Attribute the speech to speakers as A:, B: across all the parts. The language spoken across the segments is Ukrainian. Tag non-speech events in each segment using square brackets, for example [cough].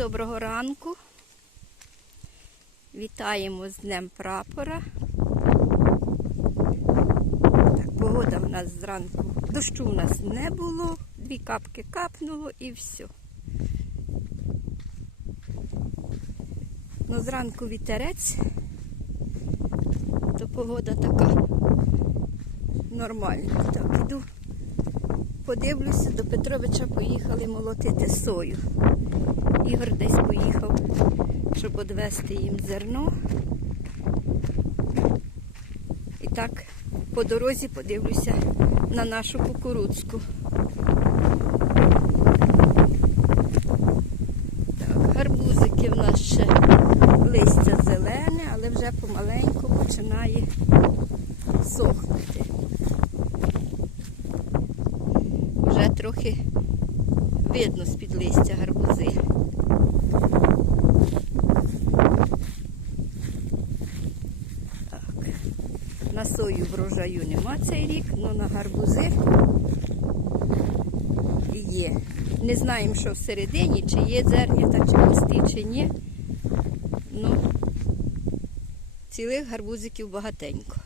A: доброго ранку. Вітаємо з Днем прапора. Так, погода в нас зранку. Дощу в нас не було, дві капки капнуло і все. Ну, зранку вітерець, то погода така нормальна. Так, іду, подивлюся, до Петровича поїхали молотити сою. Ігор десь поїхав, щоб одвести їм зерно. І так по дорозі подивлюся на нашу кукурудзку. Гарбузики в нас ще листя зелене, але вже помаленьку починає сохнути. Вже трохи видно з-під листя гарбузи. Так. На сою врожаю нема цей рік, але на гарбузи є. Не знаємо, що всередині, чи є зернята, чи пусті, чи ні. Ну, цілих гарбузиків багатенько.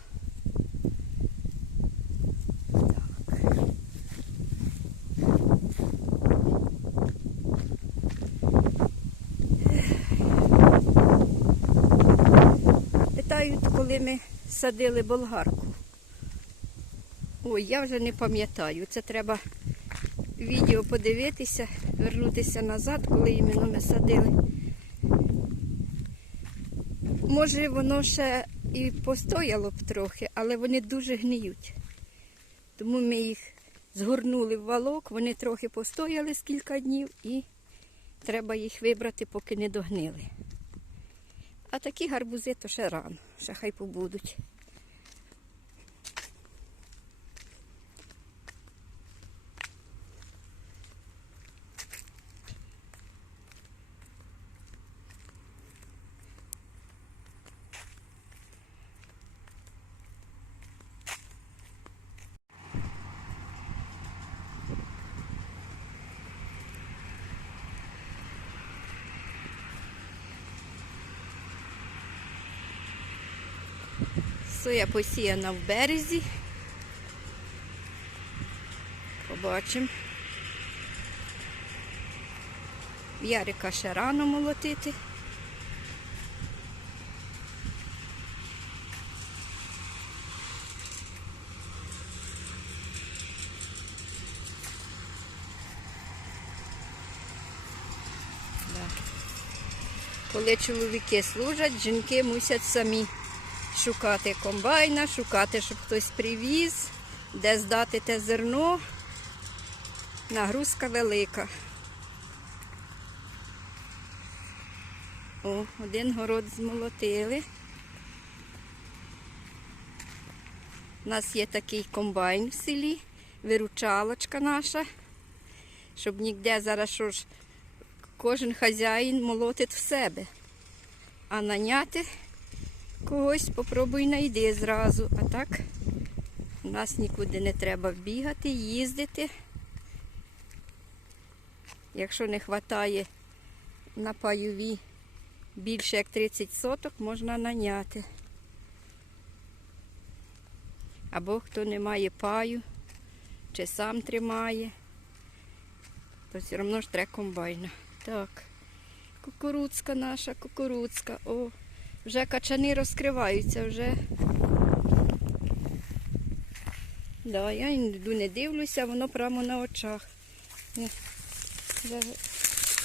A: Коли ми садили болгарку. Ой, я вже не пам'ятаю. Це треба відео подивитися, вернутися назад, коли іменно ми садили. Може, воно ще і постояло б трохи, але вони дуже гниють. Тому ми їх згорнули в валок, вони трохи постояли з кілька днів і треба їх вибрати, поки не догнили. А такі гарбузи то ще рано, ще хай побудуть. Соя посіяна в березі. Побачимо. Ярика ще рано молотити. Коли чоловіки служать, жінки мусять самі шукати комбайна, шукати, щоб хтось привіз, де здати те зерно. Нагрузка велика. О, один город змолотили. У нас є такий комбайн в селі, виручалочка наша, щоб ніде зараз що ж кожен хазяїн молотить в себе, а наняти когось попробуй найди зразу. А так у нас нікуди не треба бігати, їздити. Якщо не вистачає на пайові більше як 30 соток, можна наняти. Або хто не має паю, чи сам тримає, то все одно ж треба комбайна. Так, кукурудзка наша, кукурудзка. О, вже качани розкриваються, вже. Да, я йду не дивлюся, воно прямо на очах.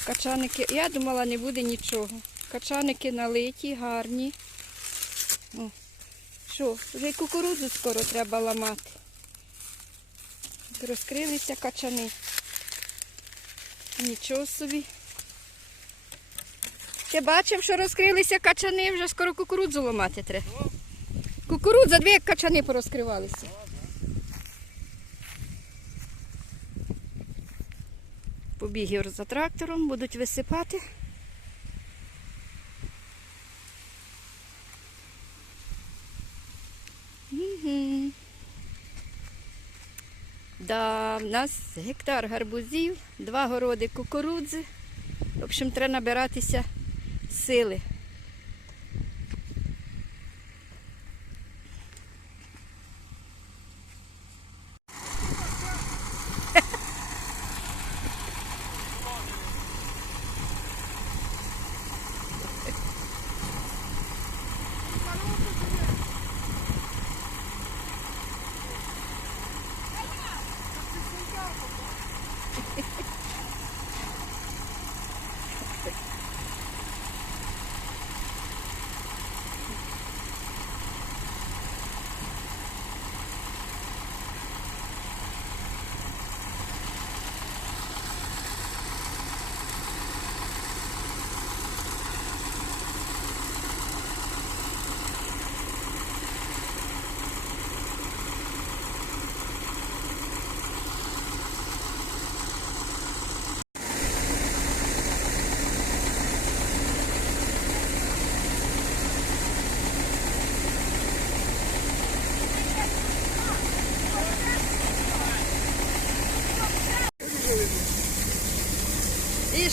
A: Качаники, я думала, не буде нічого. Качаники налиті, гарні. О. Що, вже й кукурудзу скоро треба ламати. Розкрилися качани. Нічого собі. Ти бачив, що розкрилися качани, вже скоро кукурудзу ламати треба. Кукурудза, дві качани порозкривалися. Побіг за трактором, будуть висипати. Мгм. Да, в нас гектар гарбузів, два городи кукурудзи. В общем, треба набиратися Seller.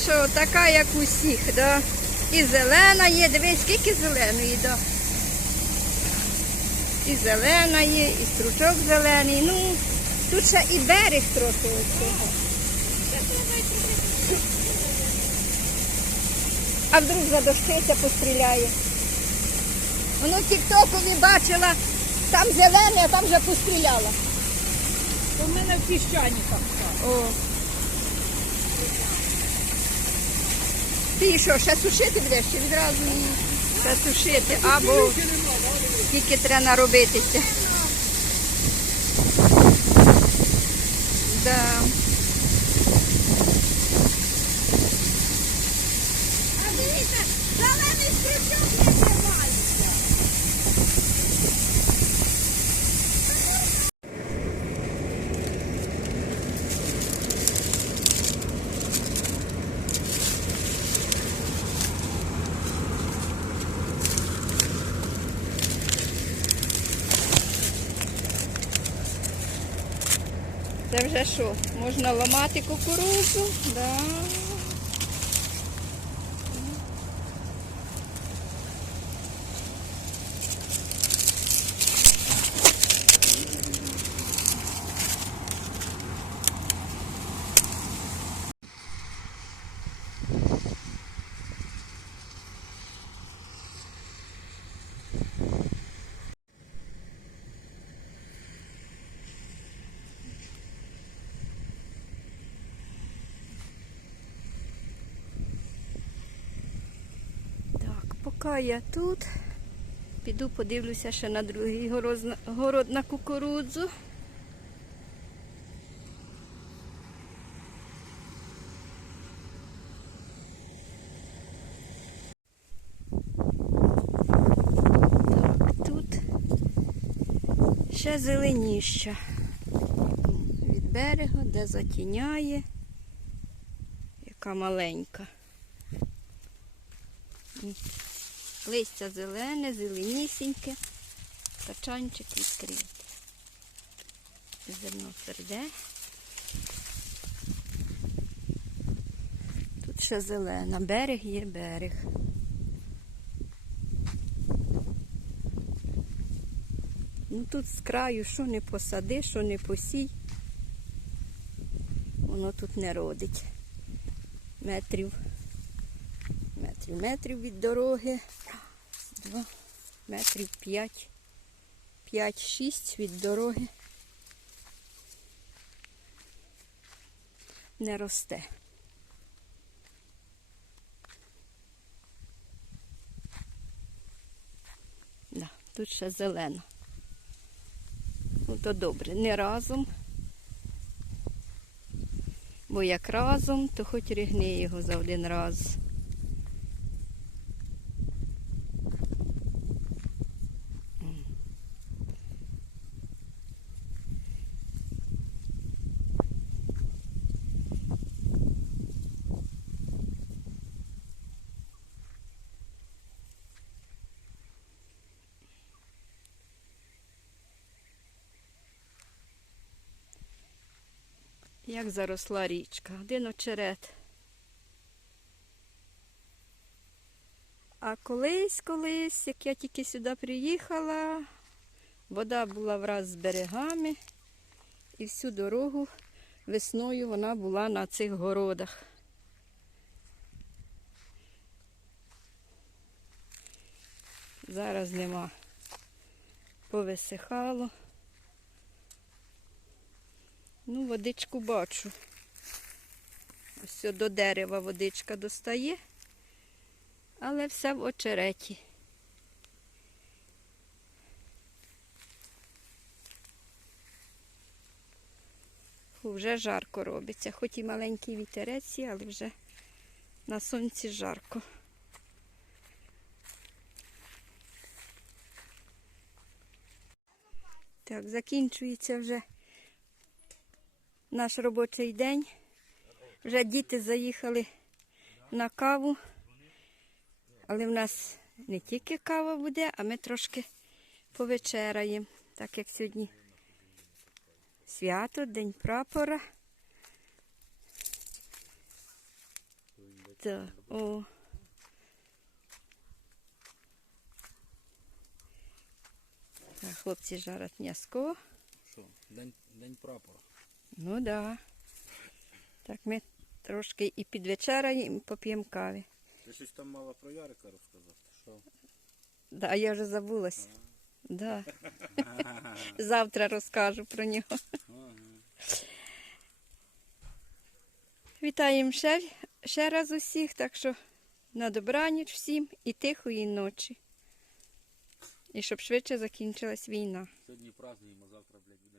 A: Що, така, як усіх, да? І зелена є, дивись, скільки зеленої, да. І зелена є, і стручок зелений. Ну, тут ще і берег трохи оцього. А вдруг задощиться, постріляє. Воно в тіктокові бачила, там зелене, а там вже постріляла.
B: У мене в піщаниках.
A: О. Ти що, ще сушити будеш чи відразу її? Ще сушити, або скільки треба наробитися. Да.
B: А дивіться, зелений стрічок не тримається.
A: Це вже що? Можна ламати кукурудзу? Да. Так, поки я тут, піду подивлюся ще на другий город, на- кукурудзу. Так, тут ще зеленіща. Від берега, де затіняє, яка маленька. Листя зелене, зеленісіньке, качанчик відкритий. Зерно тверде. Тут ще зелена. Берег є берег. Ну тут з краю що не посади, що не посій. Воно тут не родить. Метрів метрів, метрів від дороги. Два, метрів п'ять. П'ять-шість від дороги. Не росте. Да, тут ще зелено. Ну то добре, не разом. Бо як разом, то хоч рігни його за один раз. Як заросла річка. Один очерет А колись, колись, як я тільки сюди приїхала, вода була враз з берегами, і всю дорогу весною вона була на цих городах. Зараз нема. Повисихало. Ну, водичку бачу. Ось до дерева водичка достає, але все в очереті. Фу, вже жарко робиться, хоч і маленький вітерець, але вже на сонці жарко. Так, закінчується вже наш робочий день. Вже діти заїхали на каву. Але в нас не тільки кава буде, а ми трошки повечеряємо, так як сьогодні свято, День прапора. Так, о. Так, хлопці жарять м'яско.
C: Що? День, день прапора.
A: Ну так. Да. Так, ми трошки і підвечеряємо, і поп'ємо кави.
C: Ти щось там мала про Ярика розказати? Що?
A: Да, я вже забулась. Да. [laughs] Завтра розкажу про нього.
C: Ага.
A: Вітаємо ще, ще раз усіх, так що на добраніч всім і тихої ночі. І щоб швидше закінчилась війна.
C: Сьогодні празднуємо, завтра, блядь.